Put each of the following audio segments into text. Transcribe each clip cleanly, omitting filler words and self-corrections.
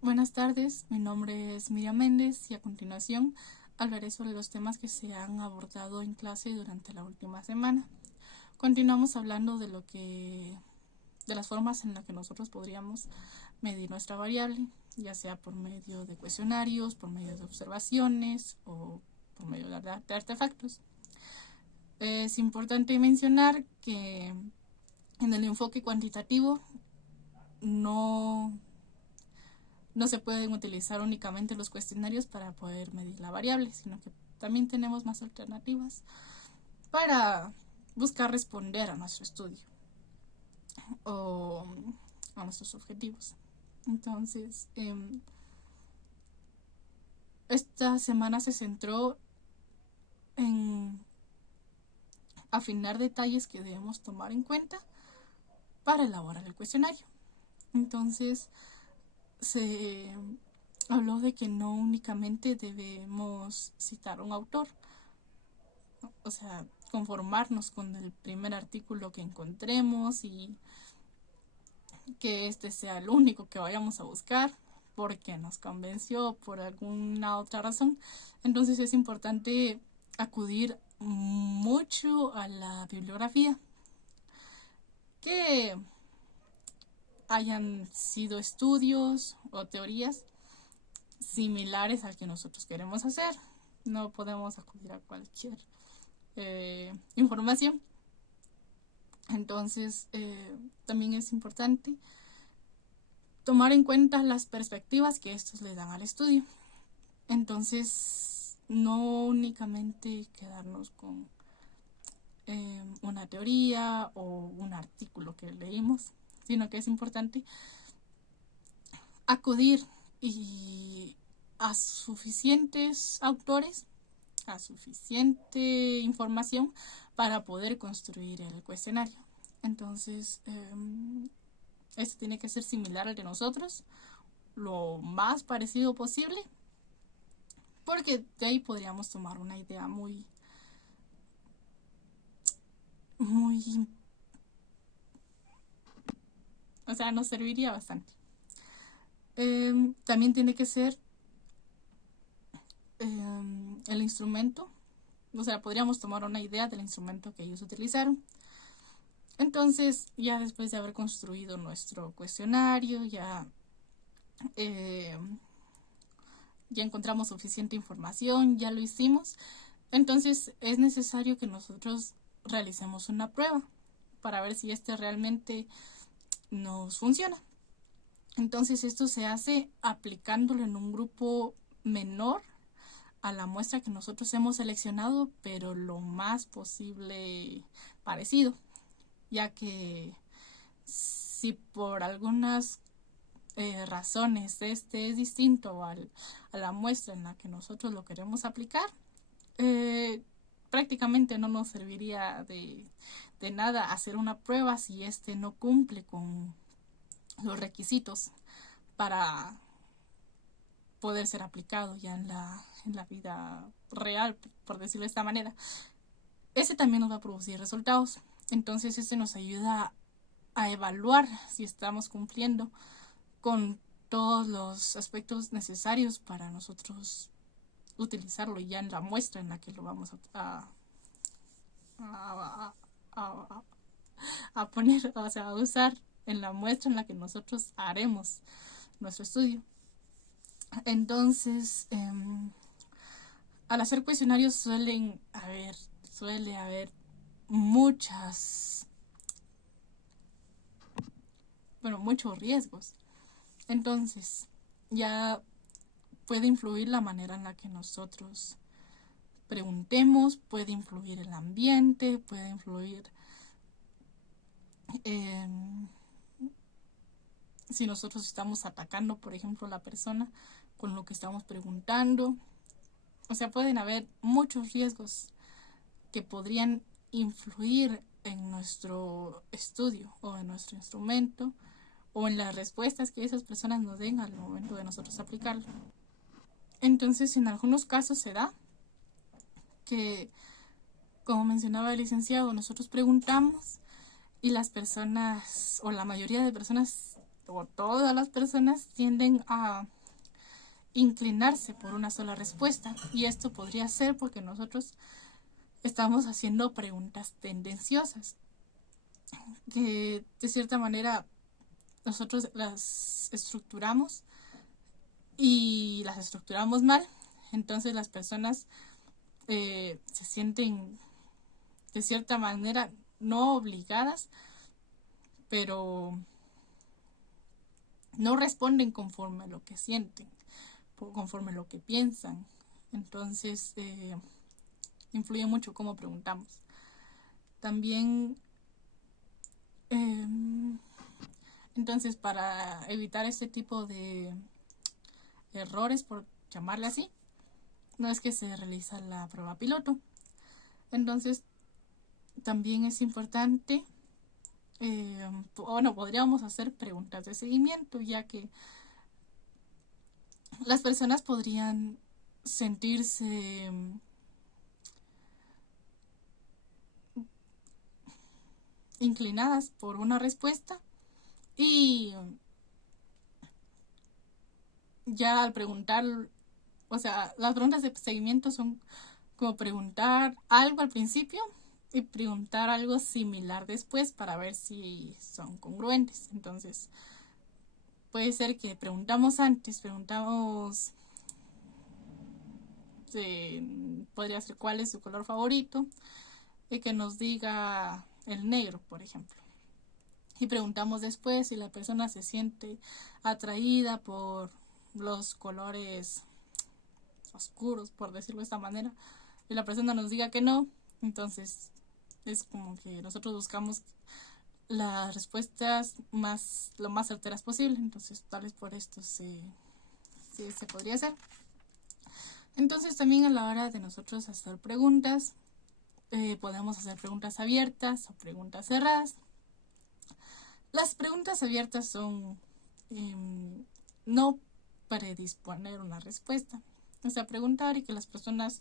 Buenas tardes, mi nombre es Miriam Méndez y a continuación hablaré sobre los temas que se han abordado en clase durante la última semana. Continuamos hablando de las formas en las que nosotros podríamos medir nuestra variable, ya sea por medio de cuestionarios, por medio de observaciones o por medio de artefactos. Es importante mencionar que en el enfoque cuantitativo no no se pueden utilizar únicamente los cuestionarios para poder medir la variable, sino que también tenemos más alternativas para buscar responder a nuestro estudio o a nuestros objetivos. Entonces, esta semana se centró en afinar detalles que debemos tomar en cuenta para elaborar el cuestionario. Entonces, se habló de que no únicamente debemos citar un autor, o sea, conformarnos con el primer artículo que encontremos y que este sea el único que vayamos a buscar porque nos convenció por alguna otra razón. Entonces es importante acudir mucho a la bibliografía, que hayan sido estudios o teorías similares al que nosotros queremos hacer. No podemos acudir a cualquier información. Entonces, también es importante tomar en cuenta las perspectivas que estos le dan al estudio. Entonces, no únicamente quedarnos con una teoría o un artículo que leímos, sino que es importante acudir y a suficientes autores, a suficiente información para poder construir el cuestionario. Entonces, este tiene que ser similar al de nosotros, lo más parecido posible, porque de ahí podríamos tomar una idea muy, o sea, nos serviría bastante. También tiene que ser el instrumento, o sea, podríamos tomar una idea del instrumento que ellos utilizaron. Entonces, ya después de haber construido nuestro cuestionario, eh, ya encontramos suficiente información, ya lo hicimos. Entonces es necesario que nosotros realicemos una prueba para ver si este realmente nos funciona. Entonces esto se hace aplicándolo en un grupo menor a la muestra que nosotros hemos seleccionado, pero lo más posible parecido, ya que si por algunas razones este es distinto a la muestra en la que nosotros lo queremos aplicar, eh, prácticamente no nos serviría de nada hacer una prueba si este no cumple con los requisitos para poder ser aplicado ya en la vida real, por decirlo de esta manera. Ese también nos va a producir resultados. Entonces este nos ayuda a evaluar si estamos cumpliendo con todos los aspectos necesarios para nosotros utilizarlo ya en la muestra en la que lo vamos a, a, a poner, o sea, a usar en la muestra en la que nosotros haremos nuestro estudio. Entonces, al hacer cuestionarios suele haber muchas, bueno, muchos riesgos. Entonces, ya puede influir la manera en la que nosotros preguntemos, puede influir el ambiente, puede influir si nosotros estamos atacando, por ejemplo, a la persona con lo que estamos preguntando. O sea, pueden haber muchos riesgos que podrían influir en nuestro estudio o en nuestro instrumento o en las respuestas que esas personas nos den al momento de nosotros aplicarlo. Entonces, en algunos casos se da que, como mencionaba el licenciado, nosotros preguntamos y las personas, o la mayoría de personas, o todas las personas tienden a inclinarse por una sola respuesta, y esto podría ser porque nosotros estamos haciendo preguntas tendenciosas que de cierta manera nosotros las estructuramos y las estructuramos mal. Entonces las personas se sienten de cierta manera no obligadas, pero no responden conforme a lo que sienten, conforme a lo que piensan. Entonces influye mucho cómo preguntamos. También entonces, para evitar este tipo de errores, por llamarle así, no es que se realiza la prueba piloto. Entonces, también es importante, podríamos hacer preguntas de seguimiento, ya que las personas podrían sentirse inclinadas por una respuesta, y ya al preguntar, o sea, las preguntas de seguimiento son como preguntar algo al principio y preguntar algo similar después para ver si son congruentes. Entonces, puede ser que preguntamos, podría ser cuál es su color favorito, y que nos diga el negro, por ejemplo. Y preguntamos después si la persona se siente atraída por los colores oscuros, por decirlo de esta manera, y la persona nos diga que no. Entonces es como que nosotros buscamos las respuestas lo más certeras posible. Entonces tal vez por esto se podría hacer. Entonces también a la hora de nosotros hacer preguntas, podemos hacer preguntas abiertas o preguntas cerradas. Las preguntas abiertas son no predisponer una respuesta, o sea, preguntar y que las personas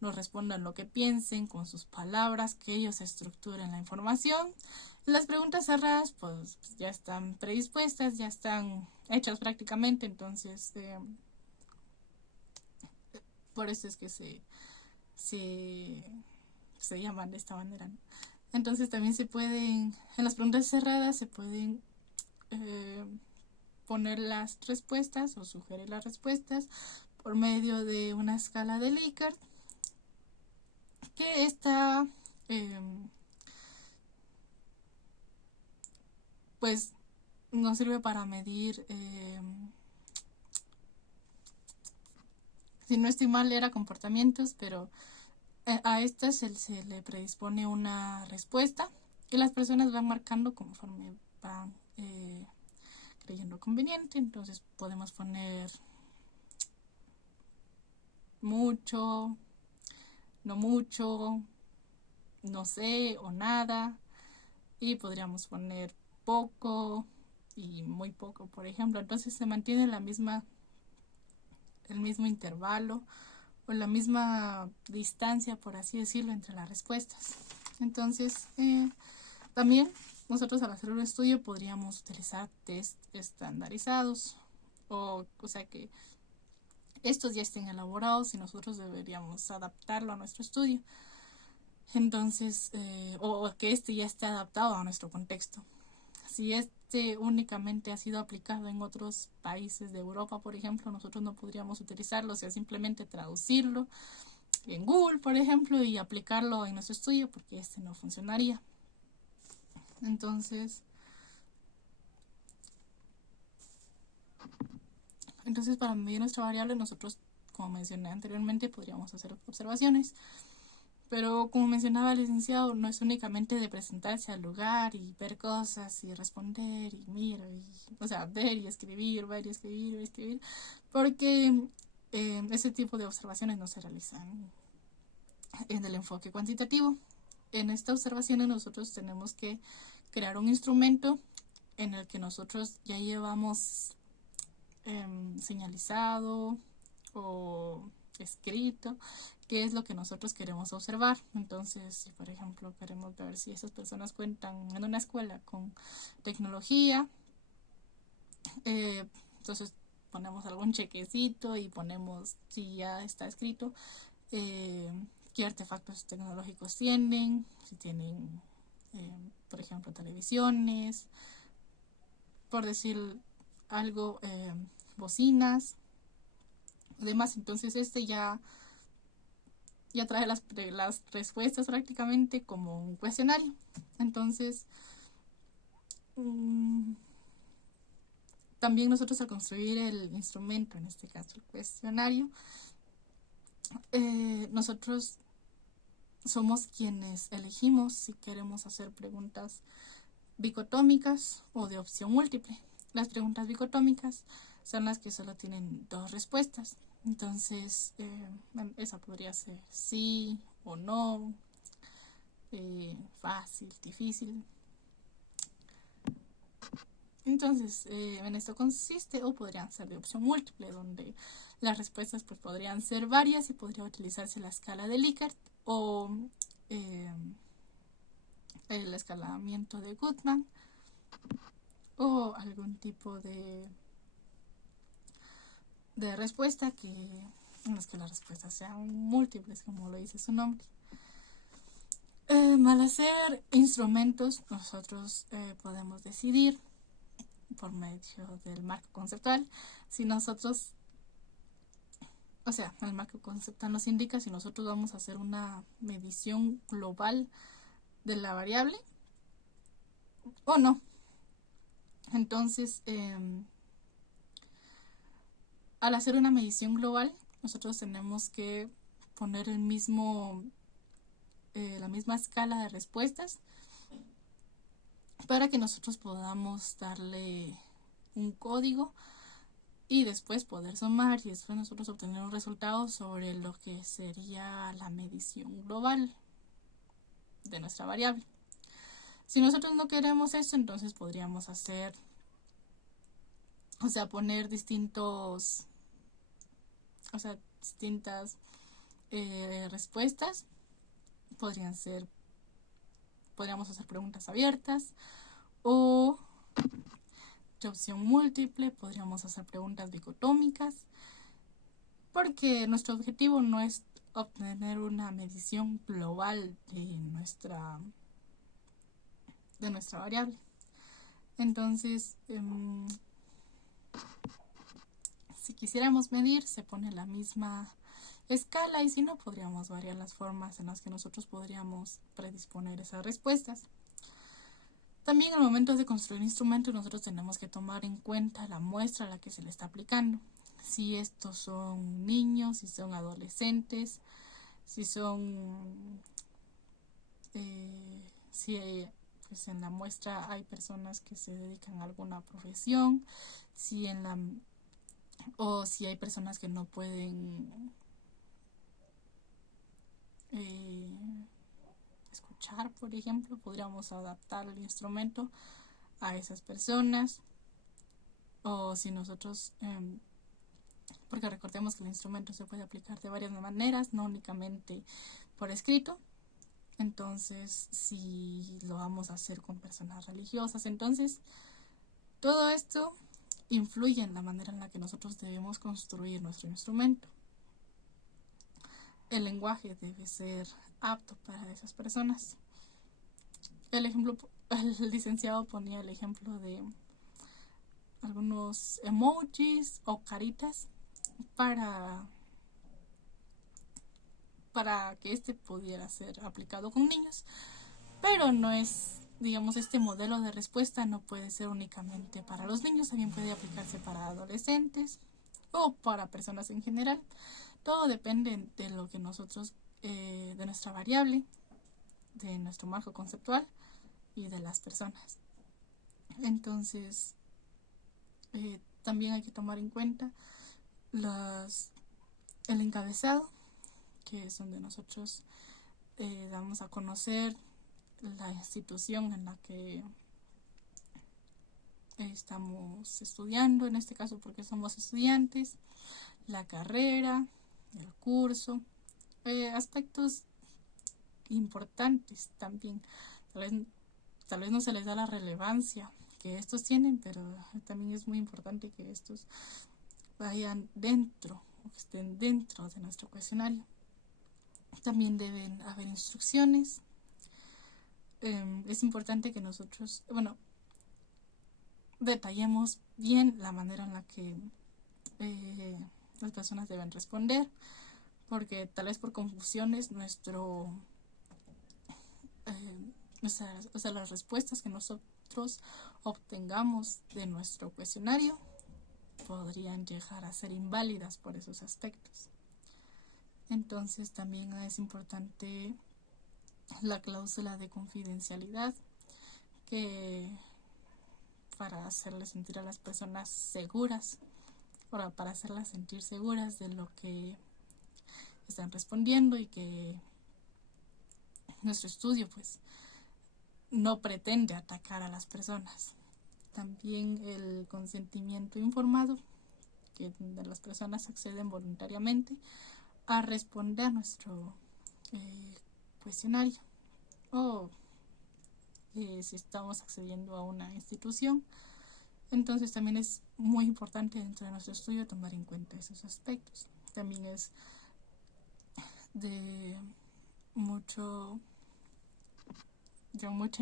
nos respondan lo que piensen con sus palabras, que ellos estructuren la información. Las preguntas cerradas pues ya están predispuestas, ya están hechas prácticamente, entonces por eso es que se llaman de esta manera, ¿no? Entonces también en las preguntas cerradas se pueden poner las respuestas o sugerir las respuestas por medio de una escala de Likert, que esta pues nos sirve para medir, si no estoy mal era comportamientos, pero a esta se le predispone una respuesta y las personas van marcando conforme van creyendo conveniente. Entonces podemos poner mucho, no sé o nada, y podríamos poner poco y muy poco, por ejemplo. Entonces se mantiene el mismo intervalo o la misma distancia, por así decirlo, entre las respuestas. Entonces también nosotros al hacer un estudio podríamos utilizar test estandarizados, o sea que estos ya estén elaborados y nosotros deberíamos adaptarlo a nuestro estudio. Entonces, o que este ya esté adaptado a nuestro contexto. Si este únicamente ha sido aplicado en otros países de Europa, por ejemplo, nosotros no podríamos utilizarlo, o sea, simplemente traducirlo en Google, por ejemplo, y aplicarlo en nuestro estudio, porque este no funcionaría. Entonces para medir nuestra variable, nosotros, como mencioné anteriormente, podríamos hacer observaciones. Pero como mencionaba el licenciado, no es únicamente de presentarse al lugar y ver cosas y responder y mirar, o sea, ver y escribir, porque ese tipo de observaciones no se realizan en el enfoque cuantitativo. En esta observación nosotros tenemos que crear un instrumento en el que nosotros ya llevamos señalizado o escrito qué es lo que nosotros queremos observar. Entonces, si por ejemplo queremos ver si esas personas cuentan en una escuela con tecnología, Entonces ponemos algún chequecito y ponemos, si ya está escrito, qué artefactos tecnológicos tienen, si tienen, por ejemplo, televisiones, por decir algo, bocinas, demás. Entonces ya trae las respuestas prácticamente como un cuestionario. Entonces, también nosotros al construir el instrumento, en este caso el cuestionario, nosotros somos quienes elegimos si queremos hacer preguntas dicotómicas o de opción múltiple. Las preguntas dicotómicas son las que solo tienen dos respuestas. Entonces, esa podría ser sí o no, fácil, difícil. Entonces, en esto consiste, o podrían ser de opción múltiple, donde las respuestas pues, podrían ser varias y podría utilizarse la escala de Likert o el escalamiento de Goodman o algún tipo de respuesta en las que las respuestas sean múltiples, como lo dice su nombre. Al hacer instrumentos, nosotros podemos decidir por medio del marco conceptual si nosotros, o sea, el marco conceptual nos indica si nosotros vamos a hacer una medición global de la variable o no. Entonces, al hacer una medición global, nosotros tenemos que poner la misma escala de respuestas para que nosotros podamos darle un código y después poder sumar y después nosotros obtener un resultado sobre lo que sería la medición global de nuestra variable. Si nosotros no queremos eso, entonces podríamos hacer, o sea, poner distintas respuestas. Podríamos hacer preguntas abiertas o de opción múltiple, podríamos hacer preguntas dicotómicas, porque nuestro objetivo no es obtener una medición global de nuestra variable. Entonces, si quisiéramos medir, se pone la misma escala y si no, podríamos variar las formas en las que nosotros podríamos predisponer esas respuestas. También en el momento de construir instrumentos nosotros tenemos que tomar en cuenta la muestra a la que se le está aplicando. Si estos son niños, si son adolescentes, si son... si pues en la muestra hay personas que se dedican a alguna profesión, o si hay personas que no pueden escuchar, por ejemplo, podríamos adaptar el instrumento a esas personas. O si nosotros, porque recordemos que el instrumento se puede aplicar de varias maneras, no únicamente por escrito. Entonces, si lo vamos a hacer con personas religiosas, entonces todo esto influye en la manera en la que nosotros debemos construir nuestro instrumento. El lenguaje debe ser apto para esas personas. El licenciado ponía el ejemplo de algunos emojis o caritas para que este pudiera ser aplicado con niños, pero no es, digamos, este modelo de respuesta no puede ser únicamente para los niños, también puede aplicarse para adolescentes o para personas en general. Todo depende de lo que nosotros, de nuestra variable, de nuestro marco conceptual y de las personas. Entonces, también hay que tomar en cuenta el encabezado, que es donde nosotros damos a conocer la institución en la que estamos estudiando, en este caso porque somos estudiantes, la carrera, el curso, aspectos importantes también. Tal vez no se les da la relevancia que estos tienen, pero también es muy importante que estos vayan dentro o que estén dentro de nuestro cuestionario. También deben haber instrucciones. Es importante que nosotros, detallemos bien la manera en la que las personas deben responder, porque tal vez por confusiones las respuestas que nosotros obtengamos de nuestro cuestionario podrían llegar a ser inválidas por esos aspectos. Entonces también es importante la cláusula de confidencialidad, que para hacerles sentir a las personas seguras, para hacerlas sentir seguras de lo que están respondiendo, y que nuestro estudio pues no pretende atacar a las personas. También el consentimiento informado, que las personas acceden voluntariamente a responder nuestro cuestionario, o si estamos accediendo a una institución. Entonces también es muy importante dentro de nuestro estudio tomar en cuenta esos aspectos. También es de mucha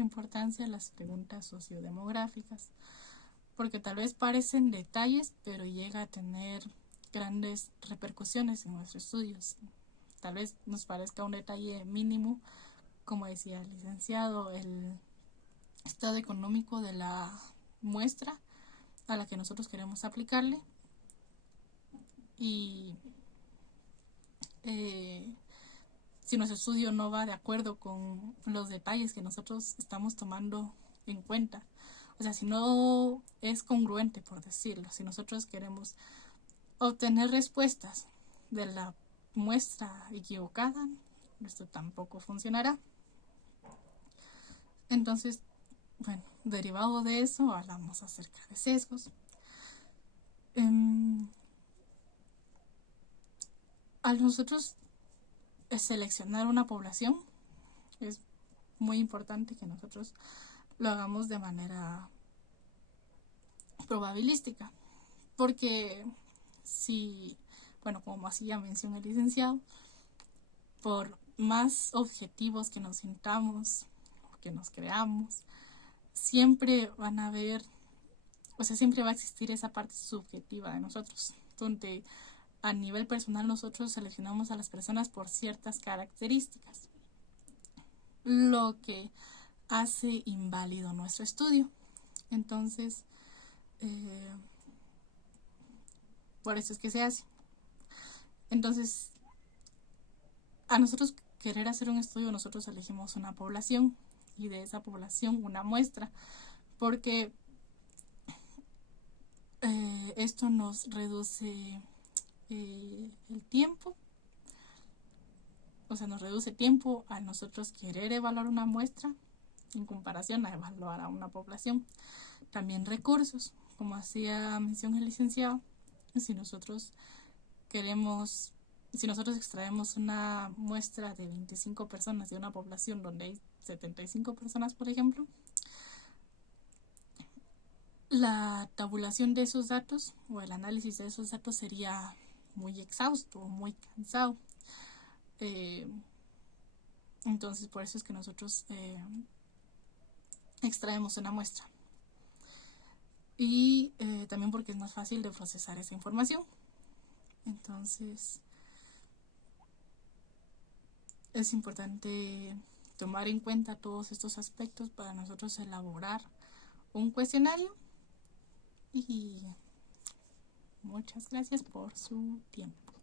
importancia las preguntas sociodemográficas, porque tal vez parecen detalles, pero llega a tener grandes repercusiones en nuestros estudios. Tal vez nos parezca un detalle mínimo, como decía el licenciado, el estado económico de la muestra a la que nosotros queremos aplicarle, y si nuestro estudio no va de acuerdo con los detalles que nosotros estamos tomando en cuenta, o sea, si no es congruente, por decirlo, si nosotros queremos obtener respuestas de la muestra equivocada, esto tampoco funcionará. Entonces, derivado de eso, hablamos acerca de sesgos. Al nosotros seleccionar una población, es muy importante que nosotros lo hagamos de manera probabilística, porque como así ya mencionó el licenciado, por más objetivos que nos sintamos o que nos creamos, siempre siempre va a existir esa parte subjetiva de nosotros, donde a nivel personal nosotros seleccionamos a las personas por ciertas características, lo que hace inválido nuestro estudio. Entonces, por eso es que se hace. Entonces, a nosotros querer hacer un estudio, nosotros elegimos una población, y de esa población una muestra, porque esto nos reduce el tiempo, nos reduce tiempo a nosotros querer evaluar una muestra en comparación a evaluar a una población. También recursos, como hacía mención el licenciado, si nosotros extraemos una muestra de 25 personas de una población donde hay 75 personas, por ejemplo, la tabulación de esos datos o el análisis de esos datos sería muy exhausto, muy cansado. Entonces, por eso es que nosotros extraemos una muestra. Y también porque es más fácil de procesar esa información. Entonces, es importante tomar en cuenta todos estos aspectos para nosotros elaborar un cuestionario. Y muchas gracias por su tiempo.